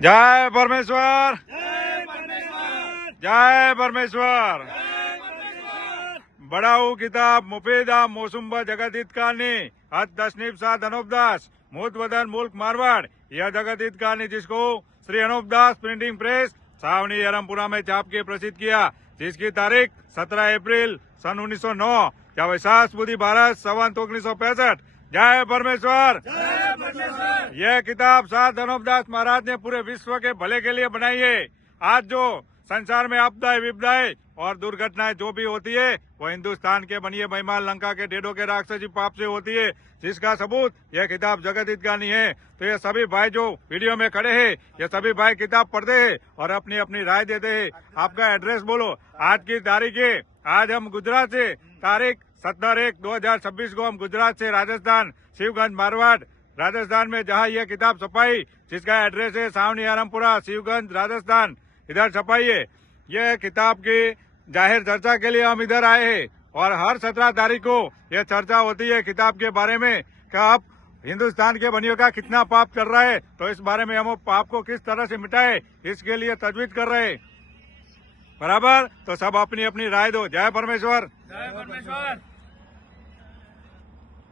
जय परमेश्वर, जय परमेश्वर। बड़ाऊ किताब मुफीदा मौसुम्बा जगदीत कहानी हद दशनीब साध अनूप दास मूत वदन मुल्क मारवाड़। यह जगदीत कहानी जिसको श्री अनूप दास प्रिंटिंग प्रेस सावनी हरमपुरा में छाप के प्रसिद्ध किया, जिसकी तारीख 17 अप्रैल सन 1909 या वैशाख बुधि भारत संवत 1965। जय परमेश्वर। यह किताब साध अनूप दास महाराज ने पूरे विश्व के भले के लिए बनाई है। आज जो संसार में आपदाएं विपदाएं और दुर्घटनाएं जो भी होती है वो हिंदुस्तान के बनिए महिमान लंका के ढेडों के राक्षसी पाप से होती है, जिसका सबूत यह किताब जगदीत कहानी है। तो ये सभी भाई जो वीडियो में खड़े हैं, ये सभी भाई किताब पढ़ते हैं और अपनी अपनी राय देते हैं। आपका एड्रेस बोलो। आज की तारीख है, आज हम गुजरात से तारीख 17/1/2026 को हम गुजरात से राजस्थान शिवगंज मारवाड़ राजस्थान में जहां यह किताब छपाई, जिसका एड्रेस है सावनी हरमपुरा शिवगंज राजस्थान, इधर छपाई है। यह किताब की जाहिर चर्चा के लिए हम इधर आए हैं और हर 17 तारीख को यह चर्चा होती है किताब के बारे में कि अब हिंदुस्तान के बनियों का कितना पाप चल रहा है, तो इस बारे में हम पाप को किस तरह से मिटाए इसके लिए तजवीज कर रहे हैं। बराबर, तो सब अपनी अपनी राय दो। जय परमेश्वर। जय परमेश्वर।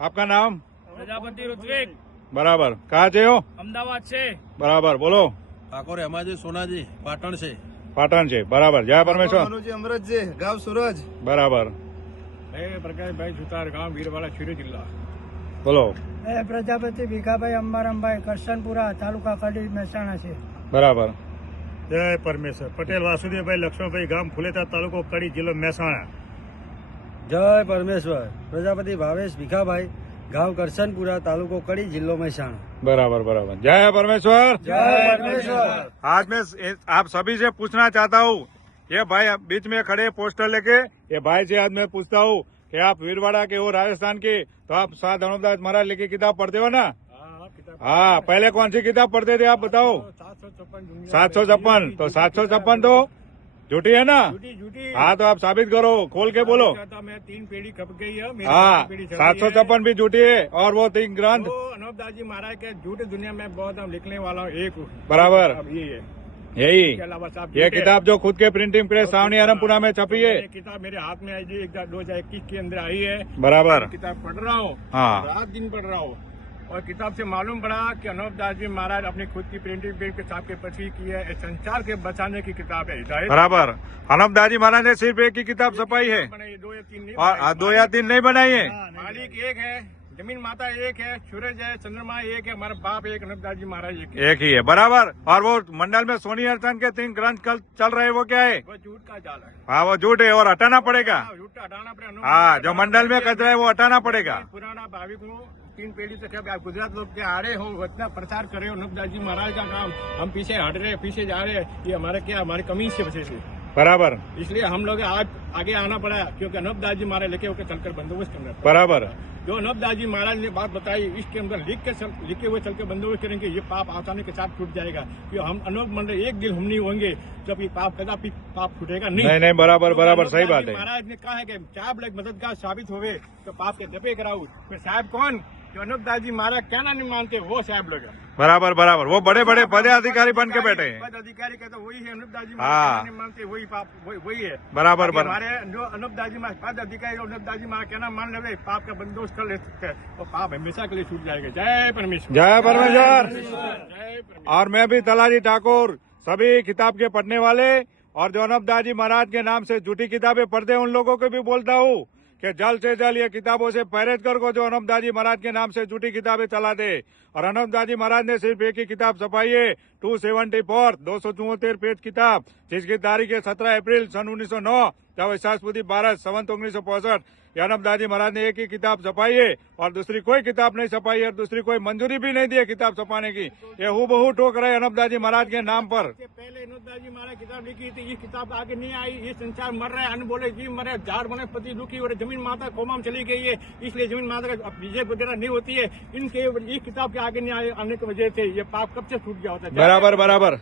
आपका नाम? प्रजापति ऋत्विक। बराबर, कहाँ से हो? अमदावाद से। बराबर, बोलो। ठाकुर हेमाजी सोनाजी पाटण से। पाटण से। बराबर, जय परमेश्वर। मनुजी अमृत जी गांव सूरज। बराबर, प्रकाश भाई सुतार गांव वीरवाड़ा छिरी जिला। बोलो। प्रजापति भीखाभाई अंबारामभाई करशनपुरा तालुका कड़ी મહેસાણા છે। बराबर, जय परमेश्वर। पटेल वासुदेवभाई लक्ष्मणभाई गाम फुलेता तालुको कड़ी जिल्लो મહેસાણા। जय परमेश्वर। प्रजापति भावेश भीखाभाई गांव करशनपुरा तालुको कड़ी जिल्लो મહેસાણા। बराबर, बराबर, जय परमेश्वर। जय परमेश्वर। आज मैं आप सभी से पूछना चाहता हूँ, ये भाई बीच में खड़े पोस्टर लेके, ये भाई से आज मैं पूछता हूँ कि आप वीरवाड़ा के हो राजस्थान के, तो आप साध अनूप दास महाराज लिखी किताब पढ़ते हो ना? हाँ, पहले कौन सी किताब पढ़ते थे आप बताओ? 756। तो 756 तो झूठी है ना? झूठी। हाँ, तो आप साबित करो, खोल के बोलो। मैं 3 पीढ़ी खप गई है। हाँ, 756 भी झूठी है और वो 3 ग्रंथ। अनूप दास जी महाराज के झूठे दुनिया में बहुत हम लिखने वाला हूँ। एक बराबर, अब ये है। यही इसके अलावा साहब ये झूठे। किताब जो खुद के प्रिंटिंग प्रेस सावनी हरमपुरा में छपी है। ये किताब मेरे हाथ में आई जी 2021 के अंदर आई है। बराबर, किताब पढ़ रहा हूँ, हाँ। रात दिन पढ़ रहा हूँ और किताब से मालूम पड़ा कि अनूप दास जी महाराज अपनी खुद की प्रिंटिंग प्रेस के साथ के पची की है। संसार के बचाने की किताब है हिदायत। बराबर, अनूप दास जी महाराज ने सिर्फ एक ही किताब छपाई है बनाई 2 या 3 नहीं और बनाई। 2 या 3 नहीं बनाई है। मालिक एक है, जमीन माता एक है, सूरज है, चंद्रमा एक है, हमारा बाप एक, अनूप दास जी महाराज एक है। एक ही है। बराबर, और वो मंडल में सोनी अर्चन के 3 ग्रंथ कल चल रहे हैं, वो क्या है? वो झूठ का जाल है। हाँ, वो झूठ है और हटाना पड़ेगा। झूठ हटाना पड़ेगा। हाँ, जो मंडल में कचरा है वो हटाना पड़ेगा। पुराना भाविक हूँ, 3 पीढ़ी से जब आप गुजरात लोग के आ रहे हो, इतना प्रचार करे हो अनूप दास जी महाराज का काम, हम पीछे हट रहे, पीछे जा रहे हैं, ये हमारे क्या हमारी कमी से वजह से। बराबर, इसलिए हम लोग आज आगे आना पड़ा, क्योंकि अनूप दास जी महाराज लेके होकर चलकर बंदोबस्त करना पड़ा। बराबर, जो अनूप दास जी महाराज ने बात बताई, इसके अंदर लिखे हुए चल के बंदोबस्त करेंगे, ये पाप आसानी के साथ छूट जाएगा। क्योंकि हम अनूप मंडल एक दिल हम नहीं होंगे जब ये पाप कदापि पाप छूटेगा नहीं, बराबर, बराबर, सही बात है। महाराज ने कहा है कि चाप लग मददगार साबित होवे तो पाप के दफे कराऊ। फिर साहब कौन? जो अनूप दास जी महाराज कहना नहीं मानते वो साहब लोग हैं। बराबर, बराबर, वो बड़े बड़े पदाधिकारी बन के बैठे हैं। पद अधिकारी कहते वही है, अनूप दास जी हाँ। महाराज कहना नहीं मानते वही पाप वही है। बराबर, बाकी बराबर, हमारे जो अनूप दास जी महाराज पद अधिकारी अनूप दास जी महाराज कहना मान ले, पाप का बंदोबस्त कर लेते हैं और पाप हमेशा के लिए छूट जाएगा। जय परमेश्वर। जय परमेश्वर। जय परमेश्वर। और मैं भी तलाजी ठाकुर सभी किताब के पढ़ने वाले और जो अनूप दास जी महाराज के नाम से झूठी किताबें पढ़ते हैं उन लोगों को भी बोलता हूँ कि जल्द से जल्द ये किताबों से परहेज करो जो अनूप दास जी महाराज के नाम से झूठी किताबें चला दे। और अनूप दास जी महाराज ने सिर्फ एक ही किताब छपाई है, 274 पेज किताब, जिसकी तारीख है 17 अप्रैल सन 1909 या वैशाख बुधि भारत संवत 1965। अनूप दास जी महाराज ने एक ही किताब छपाई है और दूसरी कोई किताब नहीं छपाई है, दूसरी कोई मंजूरी भी नहीं दी है किताब छपाने की। ये हूबहू ठोक रहे अनूप दास जी महाराज के नाम पर। पहले अनूप दास जी महाराज किताब लिखी थी, ये किताब आगे नहीं आई। ये संसार मर रहा है, अन्न बोले जीव मरे, झाड़ वनस्पति दुखी और जमीन माता कोमा में चली गई है, इसलिए जमीन माता का विजय वगैरह नहीं होती है। इनके ये किताब के आगे नहीं आने की वजह से ये पाप कब से छूट गया होता है। बराबर, बराबर।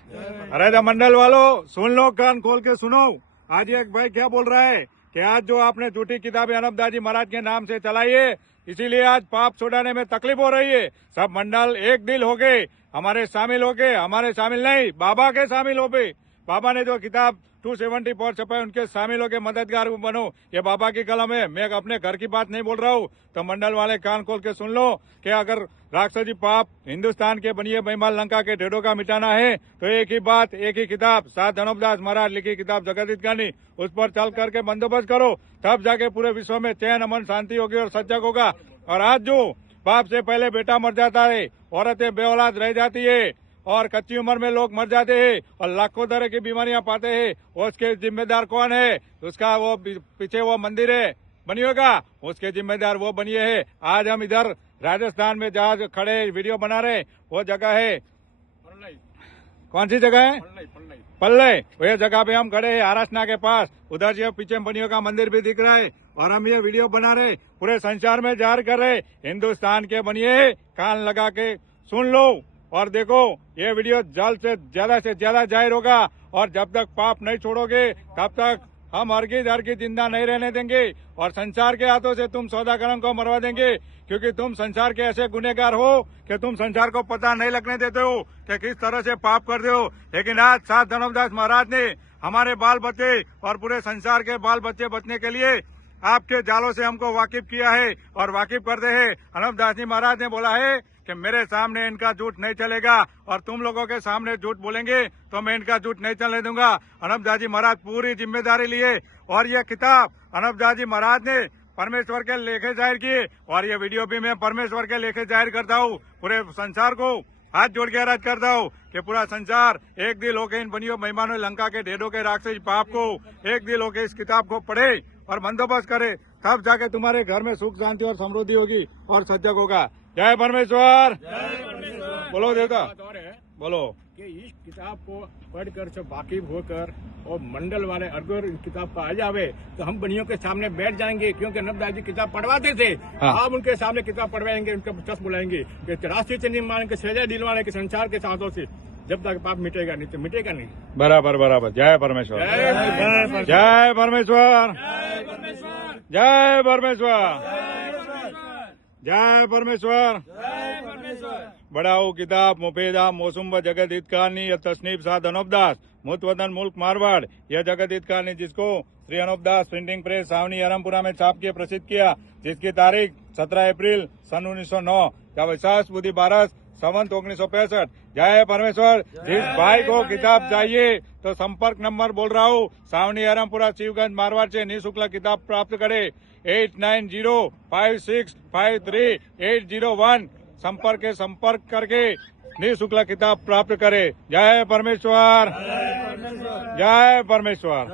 अरे मंडल वालों सुन लो, कान खोल के सुनो। आज एक भाई क्या बोल रहा है कि आज जो आपने झूठी किताबें अनूप दास जी महाराज के नाम से चलाई है, इसीलिए आज पाप छुड़ाने में तकलीफ हो रही है। सब मंडल एक दिल हो गए, हमारे शामिल हो गए, हमारे शामिल नहीं, बाबा के शामिल हो गए। बाबा ने जो किताब 274 छपाई उनके शामिल होकर मददगार बनो, ये बाबा की कलम है। मैं अपने घर की बात नहीं बोल रहा हूँ, तो मंडल वाले कान खोल के सुन लो कि अगर राक्षसी पाप हिंदुस्तान के बनिए महिमाल लंका के ढेड़ों का मिटाना है तो एक ही बात, एक ही किताब, सात धनोपदास महाराज लिखी किताब जगत कहानी, उस पर चल करके बंदोबस्त करो, तब जाके पूरे विश्व में चैन अमन शांति होगी और सजग होगा। और आज जो बाप से पहले बेटा मर जाता है, औरतें बेऔलाद रह जाती है और कच्ची उम्र में लोग मर जाते हैं और लाखों तरह की बीमारियां पाते हैं, उसके जिम्मेदार कौन है? उसका वो पीछे वो मंदिर है बनी होगा, उसके जिम्मेदार वो बनिए है। आज हम इधर राजस्थान में जहाँ खड़े वीडियो बना रहे, वो जगह है, कौन सी जगह है? पल्ले। वही जगह पे हम खड़े हैं आरासना के पास। उधर से पीछे बनियों का मंदिर भी दिख रहा है और हम ये वीडियो बना रहे, पूरे संसार में जाहिर कर रहे, हिंदुस्तान के बनिए, कान लगा के सुन लो और देखो, ये वीडियो जल्द से ज्यादा जाहिर होगा। और जब तक पाप नहीं छोड़ोगे तब तक हम हरगिज जिंदा नहीं रहने देंगे और संसार के हाथों से तुम सौदागरों को मरवा देंगे, क्योंकि तुम संसार के ऐसे गुनहगार हो कि तुम संसार को पता नहीं लगने देते हो कि किस तरह से पाप करते हो। लेकिन आज सात धनोपदास महाराज ने हमारे बाल बच्चे और पूरे संसार के बाल बच्चे बचने के लिए आपके जालों से हमको वाकिफ किया है और वाकिफ करते हैं। धनोपदास जी महाराज ने बोला है कि मेरे सामने इनका झूठ नहीं चलेगा और तुम लोगों के सामने झूठ बोलेंगे तो मैं इनका झूठ नहीं चलने दूंगा। धनोपदास जी महाराज पूरी जिम्मेदारी लिए और ये किताब धनोपदास जी महाराज ने परमेश्वर के लेखे जाहिर किए और ये वीडियो भी मैं परमेश्वर के लेखे जाहिर करता हूँ। पूरे संसार को हाथ जोड़ के अर्ज करता हूँ कि पूरा संसार एक दिल होकर इन बनियों मेहमानों लंका के ढेरों के राक्षसी पाप को एक दिल होकर इस किताब को पढ़े और बंदोबस्त करे, तब जाके तुम्हारे घर में सुख शांति और समृद्धि होगी और सजग होगा। जय परमेश्वर, बोलो देवता, बोलो कि इस किताब को पढ़कर से वाकिफ होकर और मंडल वाले अगर इस किताब पर आ जावे तो हम बनियों के सामने बैठ जाएंगे, क्योंकि धनोपदास जी किताब पढ़वाते थे। आप उनके सामने किताब पढ़वाएंगे, उनका चस बुलाएंगे कि राष्ट्रीय से निर्माण के सजा दिलवाने के संसार के साथों से जब तक पाप मिटेगा नहीं तो मिटेगा नहीं। बराबर बराबर। जय परमेश्वर, जय परमेश्वर, जय परमेश्वर, जय परमेश्वर। बड़ाऊ किताब मुफेदा मौसुम जगत हित कहानी या तसनीफ सा धनोपदास मुतवतन मुल्क मारवाड़, यह जगत हित कहानी जिसको श्री अनोपदास प्रिंटिंग प्रेस सावनी अरमपुरा में छाप के प्रसिद्ध किया, जिसकी तारीख 17 अप्रैल सन 1909 का विशास बुद्धि बारस संवत 1965। जय परमेश्वर। जिस भाई को किताब चाहिए तो संपर्क नंबर बोल रहा हूँ, सावनी अरमपुरा शिवगंज मारवाड़ से निःशुल्क किताब प्राप्त करे 8905653801 संपर्क करके निःशुल्क किताब प्राप्त करे। जय परमेश्वर, जय परमेश्वर।